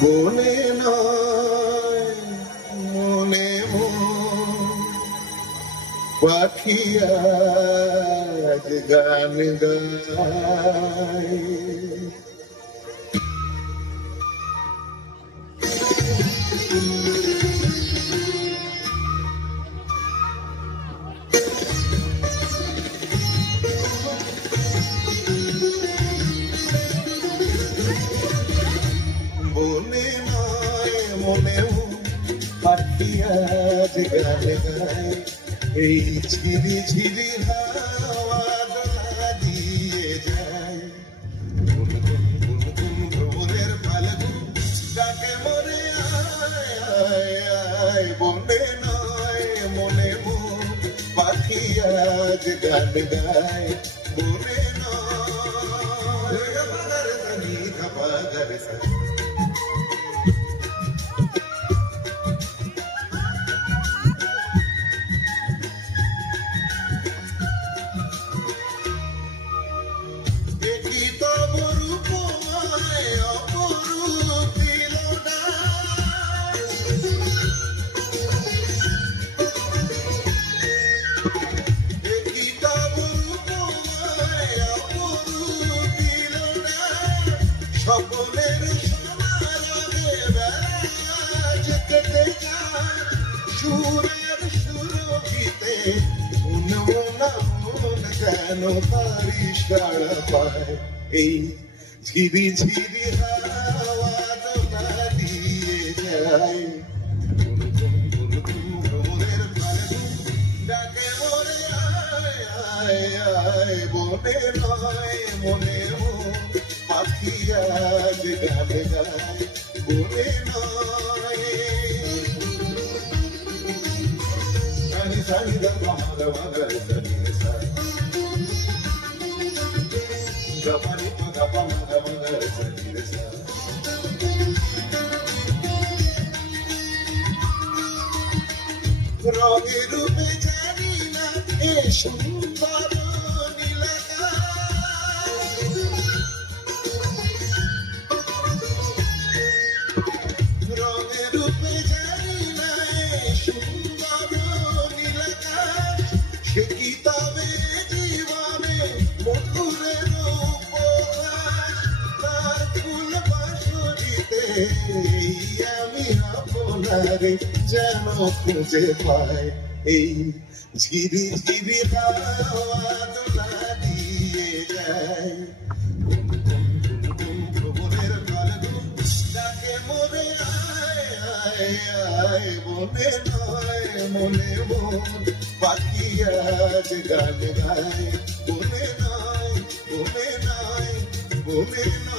বনে নয় মনে পাখি আজ গান গায়। বনে নয় মনেও পাখি আজ গান গায়। এই ঝিরি ঝিরি হাওয়া দোলা দিয়ে যায়। বুলবুল বুলবুল ভোরের ফাল্গুন ডাকে মোরে আয় আয় আয়। বনে নয় মনে পাখি আজ গান গায়। বনে নয় বাগার সানি খাপাগার সানি। সকলের সমারোহে বেড়াজ কেটে যায়। সুরের সুরভিতে মন যেন তারি সাড়া পায়। এই ঝিরি ঝিরি হাওয়া দোলা দিয়ে যায়। ভোরের ফাল্গুন ডাকে মোরে আয় আয় আয়। বনে নয় মনে পাখি আজ গান গায়। বনে নয় সানি সানি দ মগ মগর সানি সা গপানি গপ মগ মগর সানি সা। রঙে রূপে জানি না এ সুন্দর নীলাকা। রঙে রূপে জানি না এ সুন্দর নীলাকা। সে কি তবে জীবনে মধুরের উপহার। তার ফুল বাঁশরিতে আমি আপনারে যেন খুঁজে পাই। এই ঝিরি ঝিরি হাওয়া দোলা দিয়ে যায়। ভোরের ফাল্গুন ডাকে মোরে আয় আয় আয়। বনে নয় মনে পাখি আজ গান গায়। বনে নয় বনে নয় বনে নয়।